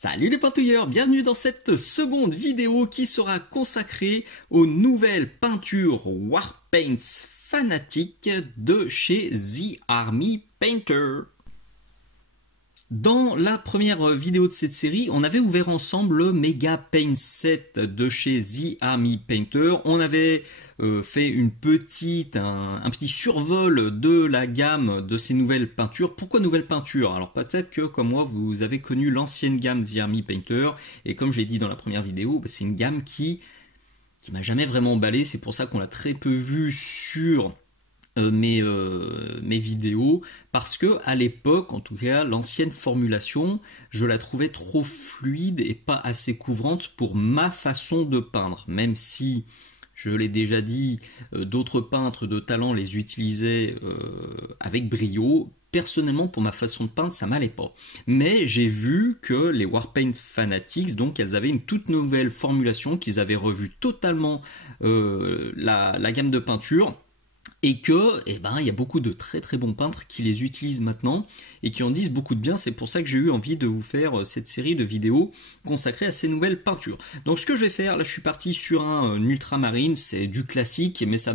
Salut les peintouilleurs, bienvenue dans cette seconde vidéo qui sera consacrée aux nouvelles peintures Warpaints fanatiques de chez The Army Painter. Dans la première vidéo de cette série, on avait ouvert ensemble le Mega Paint Set de chez The Army Painter. On avait fait un petit survol de la gamme de ces nouvelles peintures. Pourquoi nouvelles peintures? Alors peut-être que comme moi vous avez connu l'ancienne gamme The Army Painter, et comme je l'ai dit dans la première vidéo, c'est une gamme qui m'a jamais vraiment emballé. C'est pour ça qu'on l'a très peu vu sur mes vidéos, parce que à l'époque, en tout cas, l'ancienne formulation, je la trouvais trop fluide et pas assez couvrante pour ma façon de peindre, même si, je l'ai déjà dit, d'autres peintres de talent les utilisaient avec brio. Personnellement, pour ma façon de peindre, ça m'allait pas. Mais j'ai vu que les Warpaint Fanatics, donc, elles avaient une toute nouvelle formulation, qu'ils avaient revu totalement la gamme de peinture, et que, il y a beaucoup de très très bons peintres qui les utilisent maintenant et qui en disent beaucoup de bien. C'est pour ça que j'ai eu envie de vous faire cette série de vidéos consacrées à ces nouvelles peintures. Donc ce que je vais faire, là je suis parti sur un ultramarine, c'est du classique, mais ça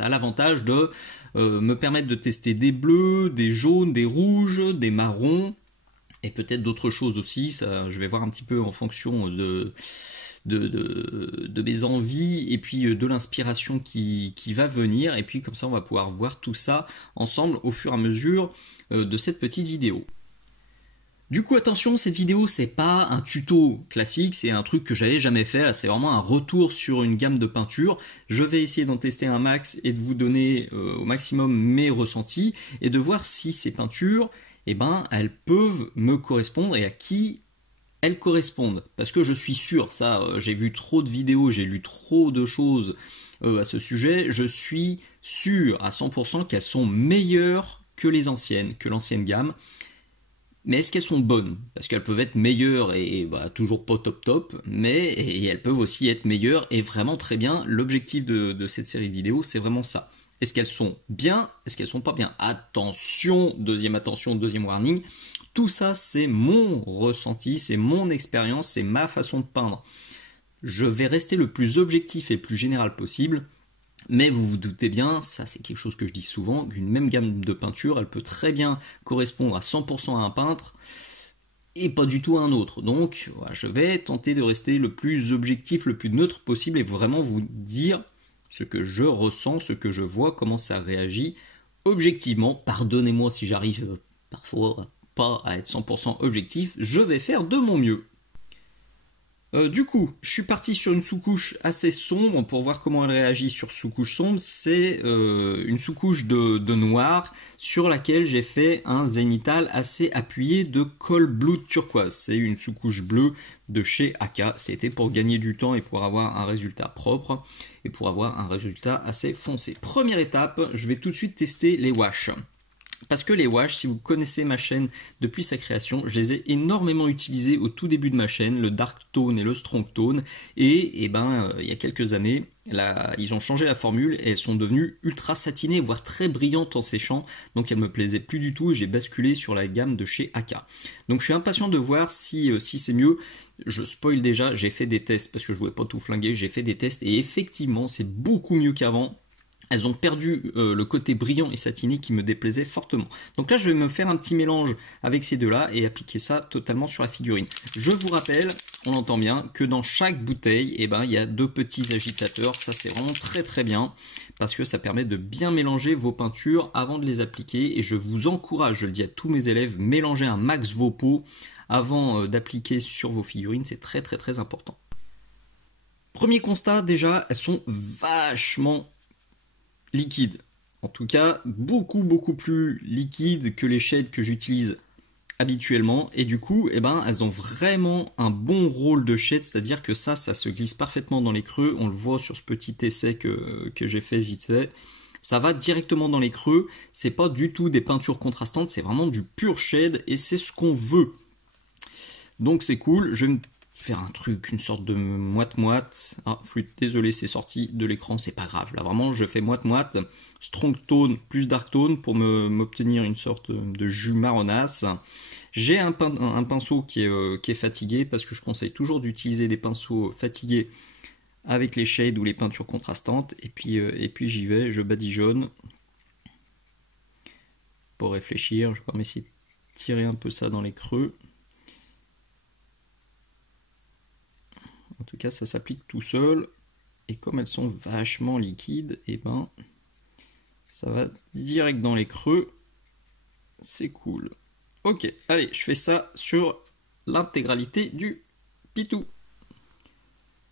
a l'avantage de me permettre de tester des bleus, des jaunes, des rouges, des marrons, et peut-être d'autres choses aussi. Ça, je vais voir un petit peu en fonction de mes envies et puis de l'inspiration qui va venir, et puis comme ça on va pouvoir voir tout ça ensemble au fur et à mesure de cette petite vidéo. Du coup attention, cette vidéo c'est pas un tuto classique, c'est un truc que j'avais jamais fait, là c'est vraiment un retour sur une gamme de peintures. Je vais essayer d'en tester un max et de vous donner au maximum mes ressentis et de voir si ces peintures, elles peuvent me correspondre et à qui elles correspondent, parce que je suis sûr, ça, j'ai vu trop de vidéos, j'ai lu trop de choses à ce sujet, je suis sûr à 100% qu'elles sont meilleures que les anciennes, que l'ancienne gamme. Mais est-ce qu'elles sont bonnes? Parce qu'elles peuvent être meilleures et toujours pas top, mais et elles peuvent aussi être meilleures et vraiment très bien. L'objectif de cette série de vidéos, c'est vraiment ça. Est-ce qu'elles sont bien? Est-ce qu'elles sont pas bien? Attention, deuxième warning. Tout ça, c'est mon ressenti, c'est mon expérience, c'est ma façon de peindre. Je vais rester le plus objectif et le plus général possible, mais vous vous doutez bien, ça c'est quelque chose que je dis souvent, qu'une même gamme de peinture, elle peut très bien correspondre à 100% à un peintre et pas du tout à un autre. Donc, voilà, je vais tenter de rester le plus objectif, le plus neutre possible et vraiment vous dire ce que je ressens, ce que je vois, comment ça réagit objectivement. Pardonnez-moi si j'arrive parfois pas à être 100% objectif, je vais faire de mon mieux. Du coup, je suis parti sur une sous-couche assez sombre pour voir comment elle réagit sur sous-couche sombre. C'est une sous-couche de noir sur laquelle j'ai fait un zénithal assez appuyé de Cold Blue turquoise. C'est une sous-couche bleue de chez Aka. C'était pour gagner du temps et pour avoir un résultat propre et pour avoir un résultat assez foncé. Première étape, je vais tout de suite tester les washes. Parce que les washes, si vous connaissez ma chaîne depuis sa création, je les ai énormément utilisés au tout début de ma chaîne, le dark tone et le strong tone, et il y a quelques années, ils ont changé la formule et elles sont devenues ultra satinées, voire très brillantes en séchant, donc elles me plaisaient plus du tout et j'ai basculé sur la gamme de chez Aka. Donc je suis impatient de voir si c'est mieux. Je spoil déjà, j'ai fait des tests parce que je voulais pas tout flinguer, j'ai fait des tests et effectivement c'est beaucoup mieux qu'avant. Elles ont perdu le côté brillant et satiné qui me déplaisait fortement. Donc là, je vais me faire un petit mélange avec ces deux-là et appliquer ça totalement sur la figurine. Je vous rappelle, on entend bien, que dans chaque bouteille, il y a deux petits agitateurs. Ça, c'est vraiment très très bien parce que ça permet de bien mélanger vos peintures avant de les appliquer. Et je vous encourage, je le dis à tous mes élèves, mélangez un max vos pots avant d'appliquer sur vos figurines. C'est très très très important. Premier constat, déjà, elles sont vachement liquide, en tout cas beaucoup plus liquide que les shades que j'utilise habituellement, et du coup elles ont vraiment un bon rôle de shade, c'est-à-dire que ça se glisse parfaitement dans les creux. On le voit sur ce petit essai que j'ai fait vite fait, ça va directement dans les creux, c'est pas du tout des peintures contrastantes, c'est vraiment du pur shade et c'est ce qu'on veut, donc c'est cool. Je vais me faire un truc, une sorte de moite-moite. Ah, flûte, désolé, c'est sorti de l'écran, c'est pas grave. Là, vraiment, je fais moite-moite, strong tone plus dark tone pour m'obtenir une sorte de jus marronasse. J'ai un pinceau qui est fatigué, parce que je conseille toujours d'utiliser des pinceaux fatigués avec les shades ou les peintures contrastantes. Et puis j'y vais, je badigeonne pour réfléchir. Je vais quand même essayer de tirer un peu ça dans les creux. En tout cas, ça s'applique tout seul. Et comme elles sont vachement liquides, et ben ça va direct dans les creux. C'est cool. Ok, allez, je fais ça sur l'intégralité du pitou.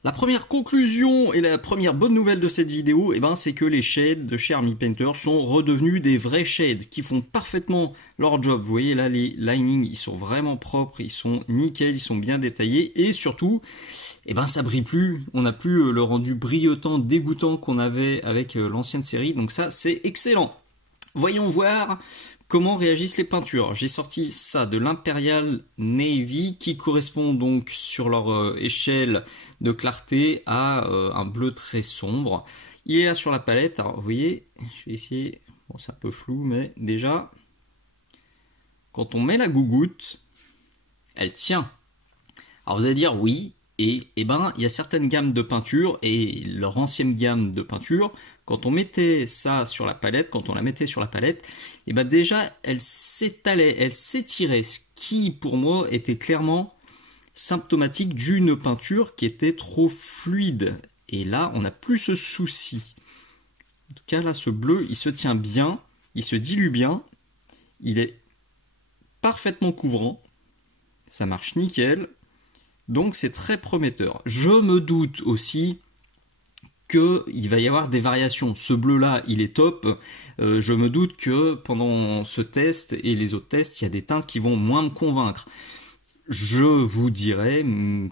La première conclusion et la première bonne nouvelle de cette vidéo, c'est que les shades de chez Army Painter sont redevenus des vrais shades qui font parfaitement leur job. Vous voyez là, les linings, ils sont vraiment propres, ils sont nickel, ils sont bien détaillés et surtout, ça brille plus. On n'a plus le rendu brillotant, dégoûtant qu'on avait avec l'ancienne série. Donc ça, c'est excellent. Voyons voir comment réagissent les peintures. J'ai sorti ça de l'Imperial Navy qui correspond donc sur leur échelle de clarté à un bleu très sombre. Il est là sur la palette. Alors vous voyez, je vais essayer. Bon, c'est un peu flou, mais déjà, quand on met la gougoute, elle tient. Alors vous allez dire oui. Et il y a certaines gammes de peinture et leur ancienne gamme de peinture, quand on mettait ça sur la palette, déjà elle s'étalait, elle s'étirait, ce qui pour moi était clairement symptomatique d'une peinture qui était trop fluide. Et là, on n'a plus ce souci. En tout cas, là, ce bleu, il se tient bien, il se dilue bien, il est parfaitement couvrant, ça marche nickel. Donc c'est très prometteur. Je me doute aussi qu'il va y avoir des variations. Ce bleu-là, il est top. Je me doute que pendant ce test et les autres tests, il y a des teintes qui vont moins me convaincre. Je vous dirais,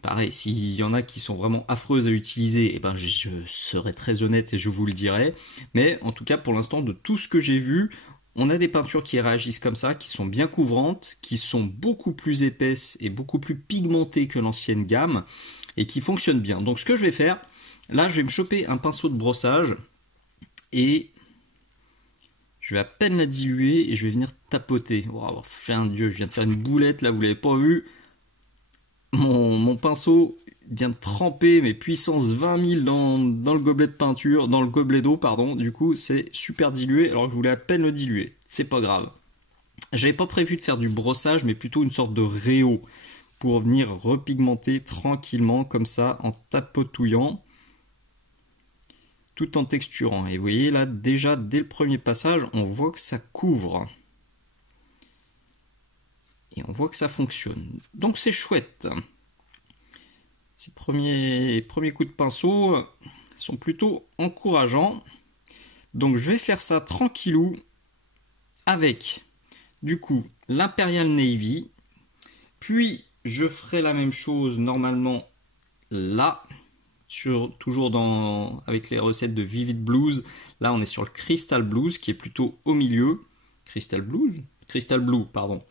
pareil, s'il y en a qui sont vraiment affreuses à utiliser, je serai très honnête et je vous le dirai. Mais en tout cas, pour l'instant, de tout ce que j'ai vu, on a des peintures qui réagissent comme ça, qui sont bien couvrantes, qui sont beaucoup plus épaisses et beaucoup plus pigmentées que l'ancienne gamme, et qui fonctionnent bien. Donc ce que je vais faire, là je vais me choper un pinceau de brossage, et je vais à peine la diluer, et je vais venir tapoter. Wow, Dieu, je viens de faire une boulette, là vous l'avez pas vu. Mon pinceau vient de tremper mes puissances 20 000 dans le gobelet de peinture, dans le gobelet d'eau, pardon. Du coup, c'est super dilué, alors que je voulais à peine le diluer. C'est pas grave. J'avais pas prévu de faire du brossage, mais plutôt une sorte de réo pour venir repigmenter tranquillement, comme ça, en tapotouillant, tout en texturant. Et vous voyez là, déjà, dès le premier passage, on voit que ça couvre. Et on voit que ça fonctionne. Donc c'est chouette. Ces premiers coups de pinceau sont plutôt encourageants. Donc je vais faire ça tranquillou avec du coup l'Imperial Navy. Puis je ferai la même chose normalement là, toujours avec les recettes de Vivid Blues. Là on est sur le Crystal Blues qui est plutôt au milieu. Crystal Blue, pardon.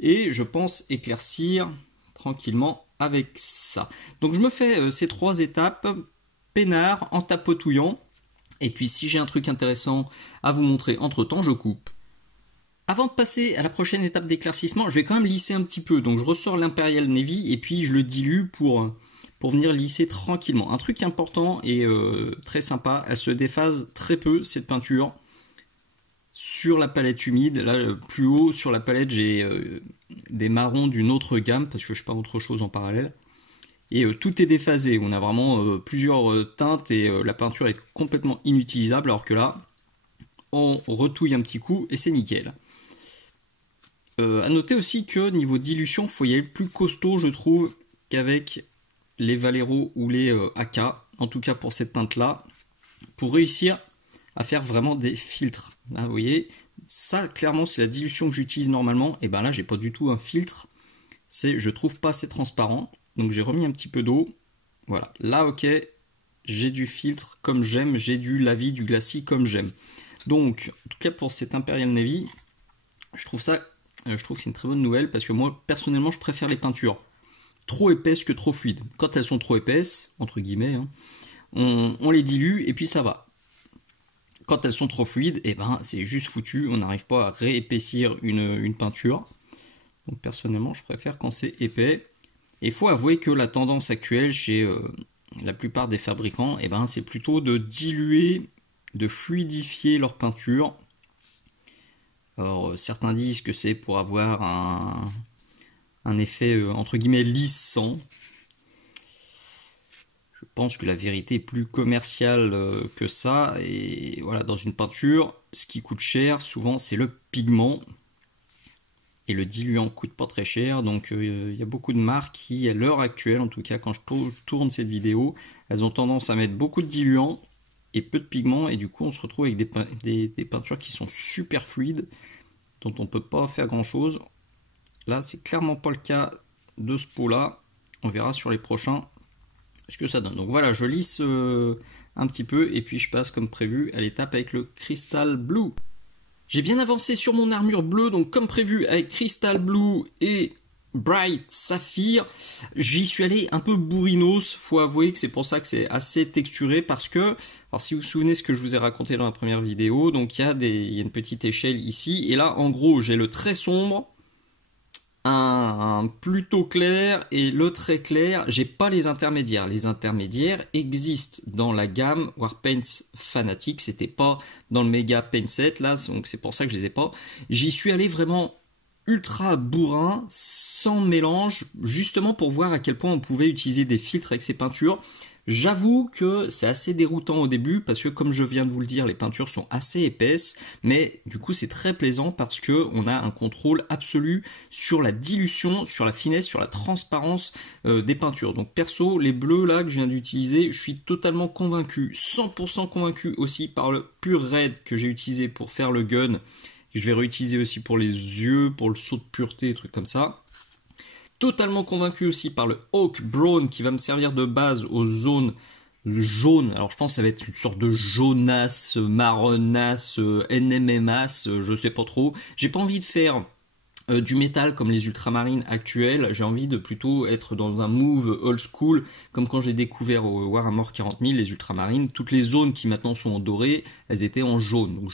Et je pense éclaircir tranquillement avec ça. Donc je me fais ces 3 étapes, peinard, en tapotouillant. Et puis si j'ai un truc intéressant à vous montrer entre temps, je coupe. Avant de passer à la prochaine étape d'éclaircissement, je vais quand même lisser un petit peu. Donc je ressors l'Imperial Navy et puis je le dilue pour venir lisser tranquillement. Un truc important et très sympa, elle se déphase très peu cette peinture. Sur la palette humide, là plus haut sur la palette j'ai des marrons d'une autre gamme parce que je peins autre chose en parallèle. Et tout est déphasé, on a vraiment plusieurs teintes et la peinture est complètement inutilisable alors que là on retouille un petit coup et c'est nickel. À noter aussi que niveau dilution, il faut y aller plus costaud je trouve qu'avec les Vallejo ou les AK, en tout cas pour cette teinte là, pour réussir à faire vraiment des filtres. Là, vous voyez, ça clairement c'est la dilution que j'utilise normalement. Et là j'ai pas du tout un filtre. Je trouve pas assez transparent. Donc j'ai remis un petit peu d'eau. Voilà. Là ok, j'ai du filtre comme j'aime. J'ai du lavis, du glacis comme j'aime. Donc en tout cas pour cette Imperial Navy, je trouve que c'est une très bonne nouvelle parce que moi personnellement je préfère les peintures trop épaisses que trop fluides. Quand elles sont trop épaisses, entre guillemets, hein, on les dilue et puis ça va. Quand elles sont trop fluides, c'est juste foutu, on n'arrive pas à réépaissir une peinture. Donc personnellement, je préfère quand c'est épais. Et il faut avouer que la tendance actuelle chez la plupart des fabricants, eh ben, c'est plutôt de diluer, de fluidifier leur peinture. Alors certains disent que c'est pour avoir un effet entre guillemets lissant. Je pense que la vérité est plus commerciale que ça. Et voilà, dans une peinture, ce qui coûte cher, souvent, c'est le pigment. Et le diluant coûte pas très cher. Donc, il y a beaucoup de marques qui, à l'heure actuelle, en tout cas, quand je tourne cette vidéo, elles ont tendance à mettre beaucoup de diluant et peu de pigment. Et du coup, on se retrouve avec des peintures qui sont super fluides, dont on ne peut pas faire grand-chose. Là, c'est clairement pas le cas de ce pot-là. On verra sur les prochains ce que ça donne. Donc voilà, je lisse un petit peu et puis je passe comme prévu à l'étape avec le Crystal Blue. J'ai bien avancé sur mon armure bleue, donc comme prévu avec Crystal Blue et Bright Sapphire. J'y suis allé un peu bourrinos, faut avouer que c'est pour ça que c'est assez texturé parce que, alors si vous vous souvenez ce que je vous ai raconté dans la première vidéo, donc il y a une petite échelle ici et là en gros j'ai le très sombre, un plutôt clair et le très clair. J'ai pas les intermédiaires. Les intermédiaires existent dans la gamme Warpaints Fanatic. C'était pas dans le Mega Paint Set là, donc c'est pour ça que je les ai pas. J'y suis allé vraiment ultra bourrin, sans mélange, justement pour voir à quel point on pouvait utiliser des filtres avec ces peintures. J'avoue que c'est assez déroutant au début parce que comme je viens de vous le dire, les peintures sont assez épaisses, mais du coup c'est très plaisant parce que on a un contrôle absolu sur la dilution, sur la finesse, sur la transparence des peintures. Donc perso, les bleus là que je viens d'utiliser, je suis totalement convaincu, 100% convaincu aussi par le Pure Red que j'ai utilisé pour faire le gun. Je vais réutiliser aussi pour les yeux, pour le saut de pureté, trucs comme ça. Totalement convaincu aussi par le Oak Brown qui va me servir de base aux zones jaunes. Alors je pense que ça va être une sorte de jaunasse, marronasse, NMMasse, je sais pas trop. J'ai pas envie de faire du métal comme les ultramarines actuelles. J'ai envie de plutôt être dans un move old school comme quand j'ai découvert au Warhammer 40 000 les ultramarines. Toutes les zones qui maintenant sont en doré, elles étaient en jaune. Donc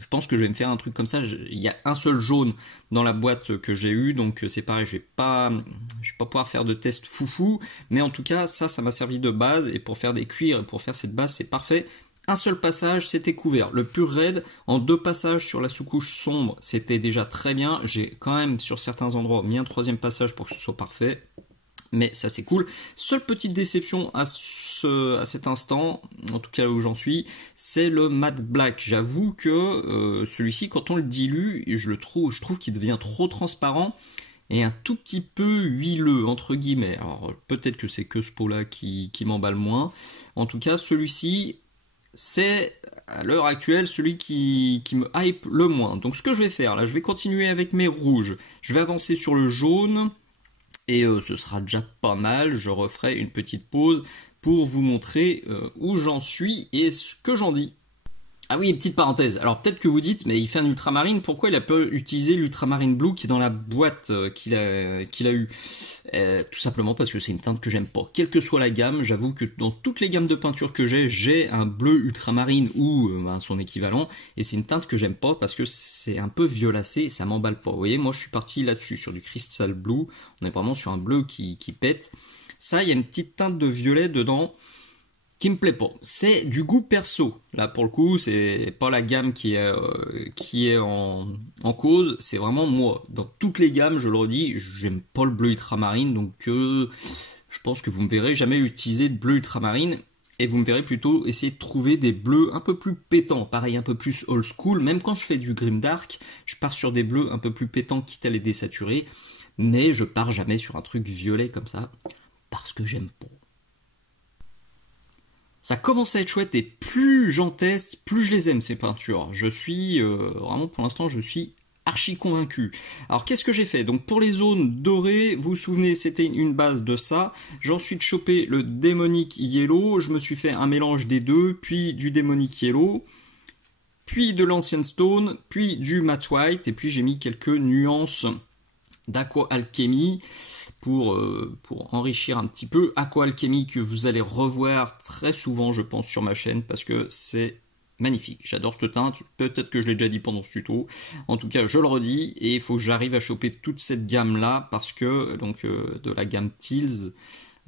je pense que je vais me faire un truc comme ça. Il y a un seul jaune dans la boîte que j'ai eu, donc c'est pareil, je vais pas pouvoir faire de test foufou, mais en tout cas ça m'a servi de base, et pour faire des cuirs et pour faire cette base c'est parfait. Un seul passage, c'était couvert. Le Pure Red, en 2 passages sur la sous-couche sombre, c'était déjà très bien. J'ai quand même sur certains endroits mis un 3e passage pour que ce soit parfait. Mais ça c'est cool. Seule petite déception à cet instant, en tout cas où j'en suis, c'est le Matte Black. J'avoue que celui-ci, quand on le dilue, je trouve qu'il devient trop transparent et un tout petit peu huileux, entre guillemets. Alors peut-être que c'est que ce pot-là qui m'emballe moins. En tout cas, celui-ci, c'est à l'heure actuelle celui qui me hype le moins. Donc ce que je vais faire, là, je vais continuer avec mes rouges. Je vais avancer sur le jaune. Et ce sera déjà pas mal, je referai une petite pause pour vous montrer où j'en suis et ce que j'en dis. Ah oui, petite parenthèse, alors peut-être que vous dites, mais il fait un ultramarine, pourquoi il a pas utilisé l'ultramarine blue qui est dans la boîte qu'il a eu tout simplement parce que c'est une teinte que j'aime pas. Quelle que soit la gamme, j'avoue que dans toutes les gammes de peinture que j'ai un bleu ultramarine ou son équivalent, et c'est une teinte que j'aime pas parce que c'est un peu violacé et ça m'emballe pas. Vous voyez, moi je suis parti là-dessus, sur du Crystal Blue, on est vraiment sur un bleu qui pète. Ça, il y a une petite teinte de violet dedans, qui me plaît pas. C'est du goût perso. Là, pour le coup, c'est pas la gamme qui est en cause, c'est vraiment moi. Dans toutes les gammes, je le redis, j'aime pas le bleu ultramarine, donc je pense que vous me verrez jamais utiliser de bleu ultramarine, et vous me verrez plutôt essayer de trouver des bleus un peu plus pétants, pareil, un peu plus old school. Même quand je fais du grimdark, je pars sur des bleus un peu plus pétants, quitte à les désaturer, mais je pars jamais sur un truc violet comme ça, parce que j'aime pas. Ça commence à être chouette et plus j'en teste, plus je les aime ces peintures. Je suis vraiment pour l'instant je suis archi convaincu. Alors qu'est-ce que j'ai fait? Donc pour les zones dorées, vous vous souvenez c'était une base de ça. J'ai ensuite chopé le Demonic Yellow, je me suis fait un mélange des deux, puis du Demonic Yellow, puis de l'Ancient Stone, puis du Matte White, et puis j'ai mis quelques nuances d'Aqua Alchemy pour enrichir un petit peu. Aqua Alchemy que vous allez revoir très souvent je pense sur ma chaîne parce que c'est magnifique. J'adore ce teinte, peut-être que je l'ai déjà dit pendant ce tuto. En tout cas, je le redis, et il faut que j'arrive à choper toute cette gamme-là, parce que, donc, de la gamme Teals,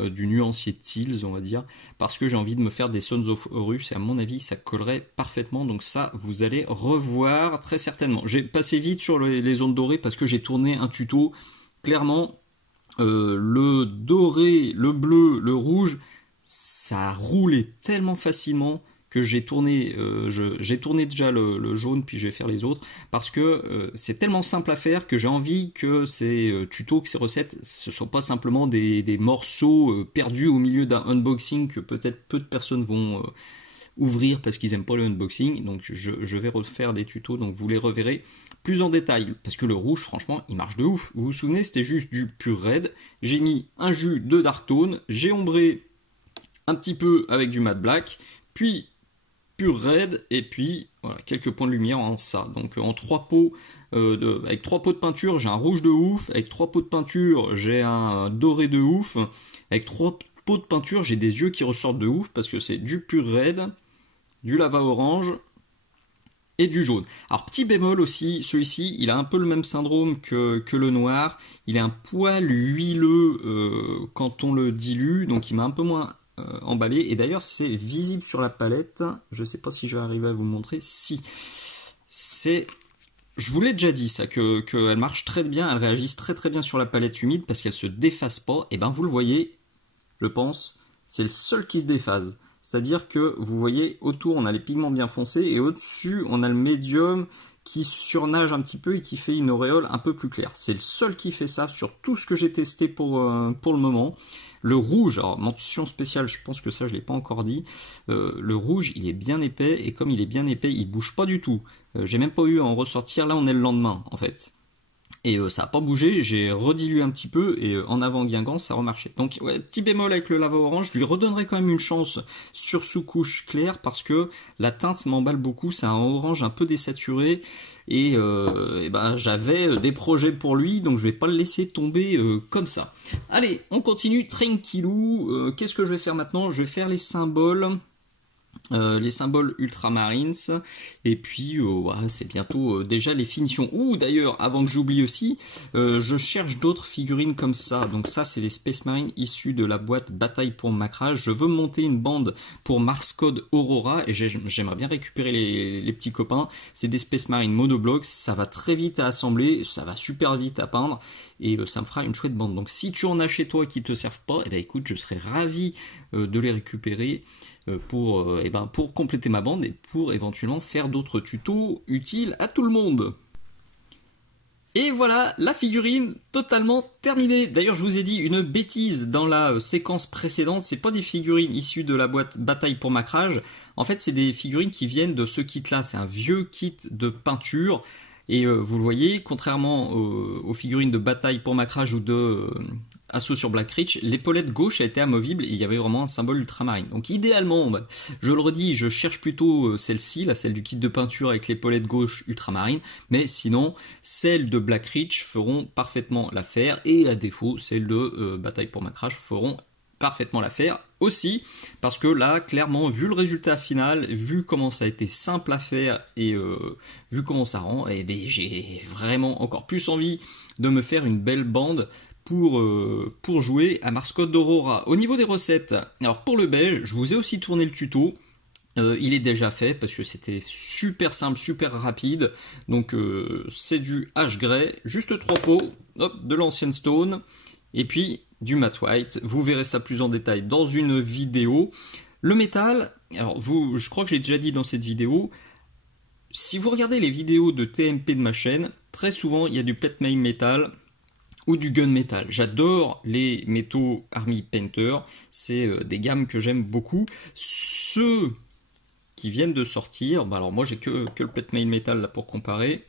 du nuancier Teals, on va dire, parce que j'ai envie de me faire des Sons of Horus, et à mon avis, ça collerait parfaitement, donc ça, vous allez revoir très certainement. J'ai passé vite sur les zones dorées, parce que j'ai tourné un tuto, clairement, le doré, le bleu, le rouge, ça roulait tellement facilement que j'ai tourné déjà le jaune, puis je vais faire les autres, parce que c'est tellement simple à faire que j'ai envie que ces tutos, que ces recettes, ce ne sont pas simplement des morceaux perdus au milieu d'un unboxing que peut-être peu de personnes vont ouvrir parce qu'ils n'aiment pas le unboxing. Donc je vais refaire des tutos, donc vous les reverrez plus en détail, parce que le rouge, franchement, il marche de ouf. Vous vous souvenez, c'était juste du pur red. J'ai mis un jus de Dark Tone, j'ai ombré un petit peu avec du matte black, puis pur red, et puis voilà, quelques points de lumière en ça. Donc en 3 pots, avec 3 pots de peinture, j'ai un rouge de ouf, avec 3 pots de peinture, j'ai un doré de ouf, avec 3 pots de peinture, j'ai des yeux qui ressortent de ouf, parce que c'est du pur red, du lava orange, et du jaune. Alors petit bémol aussi, celui-ci, il a un peu le même syndrome que le noir, il est un poil huileux quand on le dilue, donc il m'a un peu moins emballé, et d'ailleurs c'est visible sur la palette, je sais pas si je vais arriver à vous le montrer, si, c'est... Je vous l'ai déjà dit ça, qu'elle marche très bien, elle réagit très très bien sur la palette humide, parce qu'elle se déphase pas, et ben vous le voyez, je pense, c'est le seul qui se déphase. C'est-à-dire que vous voyez, autour on a les pigments bien foncés et au-dessus on a le médium qui surnage un petit peu et qui fait une auréole un peu plus claire. C'est le seul qui fait ça sur tout ce que j'ai testé pour le moment. Le rouge, alors mention spéciale, je pense que ça je ne l'ai pas encore dit, le rouge il est bien épais et comme il est bien épais il bouge pas du tout. J'ai même pas eu à en ressortir, là on est le lendemain en fait. Et ça n'a pas bougé, j'ai redilué un petit peu et en avant Guingamp ça remarchait. Donc ouais, petit bémol avec le lava orange, je lui redonnerai quand même une chance sur sous-couche claire parce que la teinte m'emballe beaucoup, c'est un orange un peu désaturé et ben, j'avais des projets pour lui donc je vais pas le laisser tomber comme ça. Allez, on continue tranquillou, qu'est-ce que je vais faire maintenant? Je vais faire les symboles ultramarines et puis ouais, c'est bientôt déjà les finitions. Ouh, d'ailleurs avant que j'oublie aussi, je cherche d'autres figurines comme ça. Donc ça c'est les Space Marines issus de la boîte Bataille pour Macrage. Je veux monter une bande pour Mars Code Aurora et j'aimerais bien récupérer les petits copains. C'est des Space Marines monoblocks, ça va très vite à assembler, ça va super vite à peindre et ça me fera une chouette bande. Donc si tu en as chez toi qui te servent pas, eh ben, écoute, je serais ravi de les récupérer pour compléter ma bande et pour éventuellement faire d'autres tutos utiles à tout le monde. Et voilà, la figurine totalement terminée. D'ailleurs, je vous ai dit une bêtise dans la séquence précédente, c'est pas des figurines issues de la boîte Bataille pour Macrage. En fait, c'est des figurines qui viennent de ce kit-là. C'est un vieux kit de peinture. Et vous le voyez, contrairement aux figurines de Bataille pour Macrage ou de Assaut sur Black Ridge, l'épaulette gauche a été amovible et il y avait vraiment un symbole ultramarine. Donc idéalement, bah, je le redis, je cherche plutôt celle-ci, celle du kit de peinture avec l'épaulette gauche ultramarine, mais sinon, celles de Black Ridge feront parfaitement l'affaire et à défaut, celles de Bataille pour Macrage feront parfaitement l'affaire aussi, parce que là, clairement, vu le résultat final, vu comment ça a été simple à faire et vu comment ça rend, eh ben, j'ai vraiment encore plus envie de me faire une belle bande pour jouer à Mars Code d'Aurora. Au niveau des recettes, alors pour le beige, je vous ai aussi tourné le tuto. Il est déjà fait parce que c'était super simple, super rapide. Donc c'est du H grey, juste 3 pots, hop, de l'ancienne stone, et puis du matte white. Vous verrez ça plus en détail dans une vidéo. Le métal, alors je crois que j'ai déjà dit dans cette vidéo, si vous regardez les vidéos de TMP de ma chaîne, très souvent il y a du pet mail métal ou du gun metal. J'adore les métaux Army Painter, c'est des gammes que j'aime beaucoup. Ceux qui viennent de sortir, bah alors moi j'ai que le pet mail metal là pour comparer,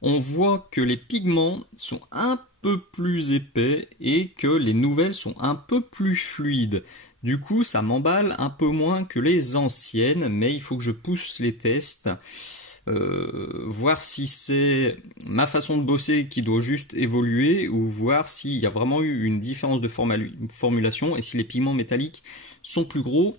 on voit que les pigments sont un peu plus épais et que les nouvelles sont un peu plus fluides. Du coup, ça m'emballe un peu moins que les anciennes, mais il faut que je pousse les tests, voir si c'est ma façon de bosser qui doit juste évoluer ou voir s'il y a vraiment eu une différence de formulation et si les pigments métalliques sont plus gros.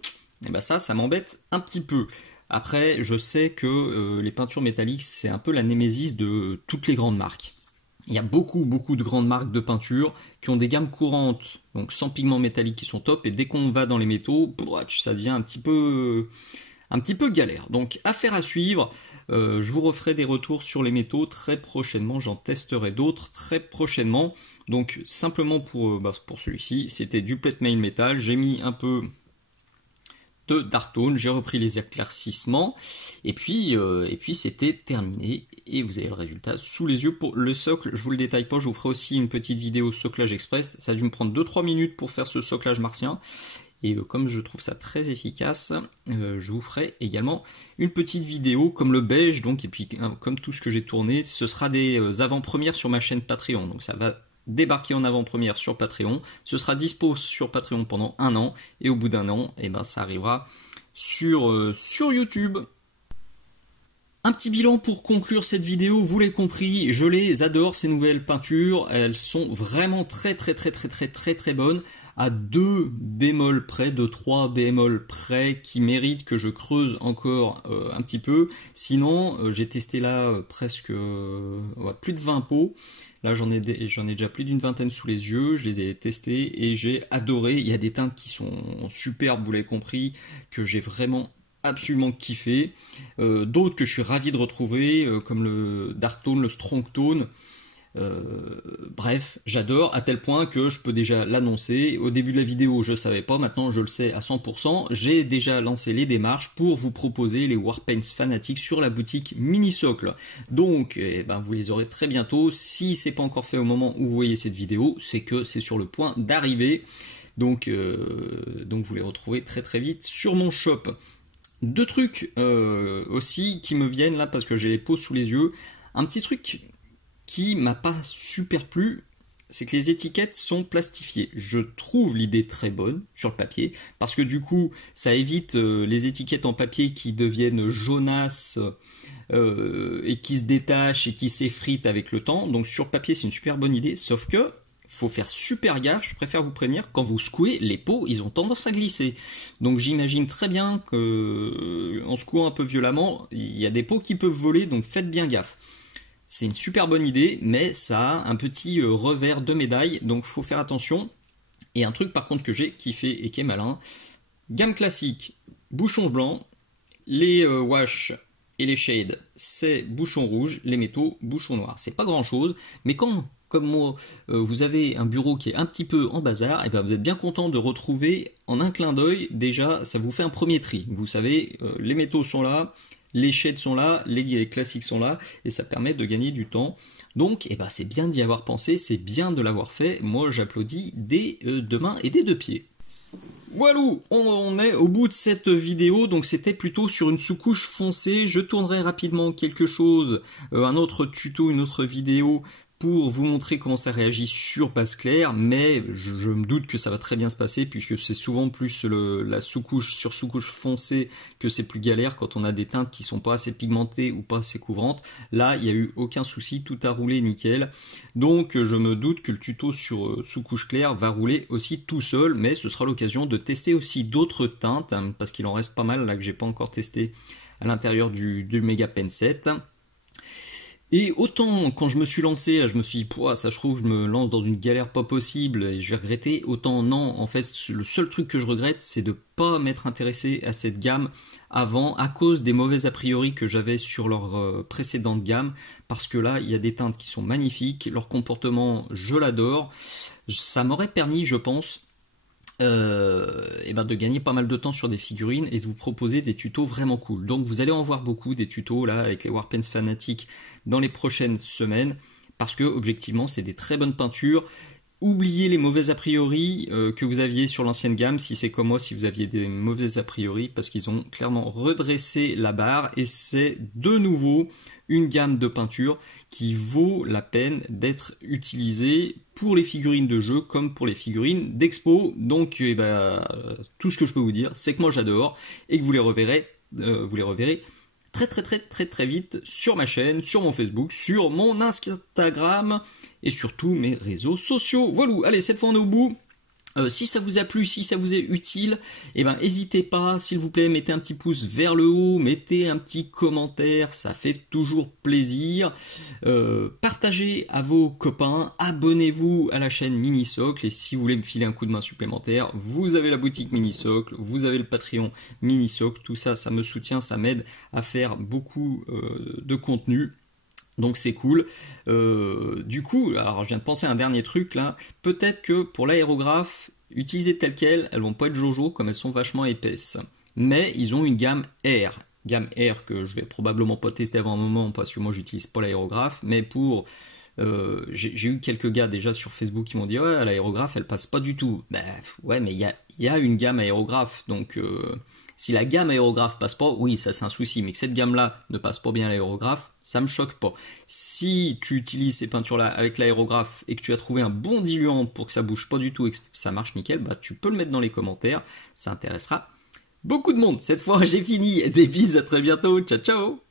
Et ben ça m'embête un petit peu. Après, je sais que les peintures métalliques, c'est un peu la némésis de toutes les grandes marques. Il y a beaucoup de grandes marques de peinture qui ont des gammes courantes, donc sans pigments métalliques qui sont top, et dès qu'on va dans les métaux, ça devient un petit peu galère. Donc affaire à suivre, je vous referai des retours sur les métaux très prochainement, j'en testerai d'autres très prochainement. Donc simplement pour celui-ci, c'était du plate mail métal, j'ai mis un peu de dark tone, j'ai repris les éclaircissements, et puis c'était terminé, et vous avez le résultat sous les yeux. Pour le socle, je vous le détaille pas, je vous ferai aussi une petite vidéo soclage express, ça a dû me prendre 2-3 minutes pour faire ce soclage martien, et comme je trouve ça très efficace, je vous ferai également une petite vidéo comme le beige, donc, et puis comme tout ce que j'ai tourné, ce sera des avant-premières sur ma chaîne Patreon, donc ça va débarquer en avant-première sur Patreon, ce sera dispo sur Patreon pendant 1 an, et au bout d'1 an, ça arrivera sur YouTube. Un petit bilan pour conclure cette vidéo, vous l'avez compris, je les adore ces nouvelles peintures, elles sont vraiment très bonnes, à 2 bémols près, de 3 bémols près, qui méritent que je creuse encore un petit peu. Sinon, j'ai testé là presque plus de 20 pots. Là, j'en ai déjà plus d'une vingtaine sous les yeux, je les ai testés et j'ai adoré. Il y a des teintes qui sont superbes, vous l'avez compris, que j'ai vraiment absolument kiffé. D'autres que je suis ravi de retrouver, comme le Dark Tone, le Strong Tone. Bref, j'adore, à tel point que je peux déjà l'annoncer. Au début de la vidéo, je ne savais pas, maintenant je le sais à 100%. J'ai déjà lancé les démarches pour vous proposer les Warpaints fanatiques sur la boutique Mini-Socle. Donc, vous les aurez très bientôt. Si c'est pas encore fait au moment où vous voyez cette vidéo, c'est que c'est sur le point d'arriver. Donc vous les retrouvez très vite sur mon shop. 2 trucs aussi qui me viennent là parce que j'ai les pots sous les yeux. Un petit truc qui m'a pas super plu, c'est que les étiquettes sont plastifiées. Je trouve l'idée très bonne sur le papier, parce que du coup, ça évite les étiquettes en papier qui deviennent jaunasses et qui se détachent et qui s'effritent avec le temps. Donc sur papier, c'est une super bonne idée, sauf que faut faire super gaffe, je préfère vous prévenir, quand vous secouez, les pots, ils ont tendance à glisser. Donc j'imagine très bien qu'en secouant un peu violemment, il y a des pots qui peuvent voler, donc faites bien gaffe. C'est une super bonne idée, mais ça a un petit revers de médaille, donc faut faire attention. Et un truc par contre que j'ai kiffé et qui est malin, gamme classique, bouchon blanc, les wash et les shades, c'est bouchon rouge, les métaux, bouchon noir. C'est pas grand chose, mais quand, comme moi, vous avez un bureau qui est un petit peu en bazar, et vous êtes bien content de retrouver en un clin d'œil, déjà ça vous fait un premier tri. Vous savez, les métaux sont là, les shades sont là, les classiques sont là, et ça permet de gagner du temps. Donc, c'est bien d'y avoir pensé, c'est bien de l'avoir fait. Moi, j'applaudis des 2 mains et des 2 pieds. Voilà, on est au bout de cette vidéo, donc c'était plutôt sur une sous-couche foncée. Je tournerai rapidement quelque chose, un autre tuto, une autre vidéo, pour vous montrer comment ça réagit sur base claire, mais je me doute que ça va très bien se passer puisque c'est souvent plus la sous-couche sur sous-couche foncée que c'est plus galère quand on a des teintes qui sont pas assez pigmentées ou pas assez couvrantes. Là, il n'y a eu aucun souci, tout a roulé nickel. Donc je me doute que le tuto sur sous-couche claire va rouler aussi tout seul, mais ce sera l'occasion de tester aussi d'autres teintes, parce qu'il en reste pas mal là que j'ai pas encore testé à l'intérieur du Mega Pen 7. Et autant quand je me suis lancé, je me suis dit, ça je trouve, je me lance dans une galère pas possible et je vais regretter, autant non, en fait le seul truc que je regrette c'est de pas m'être intéressé à cette gamme avant à cause des mauvais a priori que j'avais sur leur précédente gamme, parce que là il y a des teintes qui sont magnifiques, leur comportement je l'adore, ça m'aurait permis je pense de gagner pas mal de temps sur des figurines et de vous proposer des tutos vraiment cool. Donc vous allez en voir beaucoup des tutos là avec les Warpaints fanatiques dans les prochaines semaines, parce que objectivement c'est des très bonnes peintures. Oubliez les mauvais a priori que vous aviez sur l'ancienne gamme, si c'est comme moi, si vous aviez des mauvais a priori, parce qu'ils ont clairement redressé la barre et c'est de nouveau une gamme de peinture qui vaut la peine d'être utilisée pour les figurines de jeu comme pour les figurines d'expo. Donc tout ce que je peux vous dire, c'est que moi j'adore et que vous les reverrez très vite sur ma chaîne, sur mon Facebook, sur mon Instagram et sur tous mes réseaux sociaux. Voilà, allez, cette fois on est au bout. Si ça vous a plu, si ça vous est utile, eh ben n'hésitez pas, s'il vous plaît, mettez un petit pouce vers le haut, mettez un petit commentaire, ça fait toujours plaisir. Partagez à vos copains, abonnez-vous à la chaîne Minisocle, et si vous voulez me filer un coup de main supplémentaire, vous avez la boutique Minisocle, vous avez le Patreon Minisocle, tout ça, ça me soutient, ça m'aide à faire beaucoup de contenu. Donc c'est cool. Du coup, alors je viens de penser à un dernier truc là. Peut-être que pour l'aérographe, utilisées telles quelles, elles vont pas être jojo comme elles sont vachement épaisses. Mais ils ont une gamme R. Gamme R que je vais probablement pas tester avant un moment parce que moi j'utilise pas l'aérographe. Mais pour... j'ai eu quelques gars déjà sur Facebook qui m'ont dit ouais, l'aérographe elle passe pas du tout. Ben ouais, mais il y a une gamme aérographe. Donc... si la gamme aérographe passe pas, oui, ça c'est un souci, mais que cette gamme-là ne passe pas bien à l'aérographe, ça me choque pas. Si tu utilises ces peintures-là avec l'aérographe et que tu as trouvé un bon diluant pour que ça bouge pas du tout et que ça marche nickel, bah tu peux le mettre dans les commentaires, ça intéressera beaucoup de monde. Cette fois, j'ai fini. Des bises, à très bientôt, ciao ciao.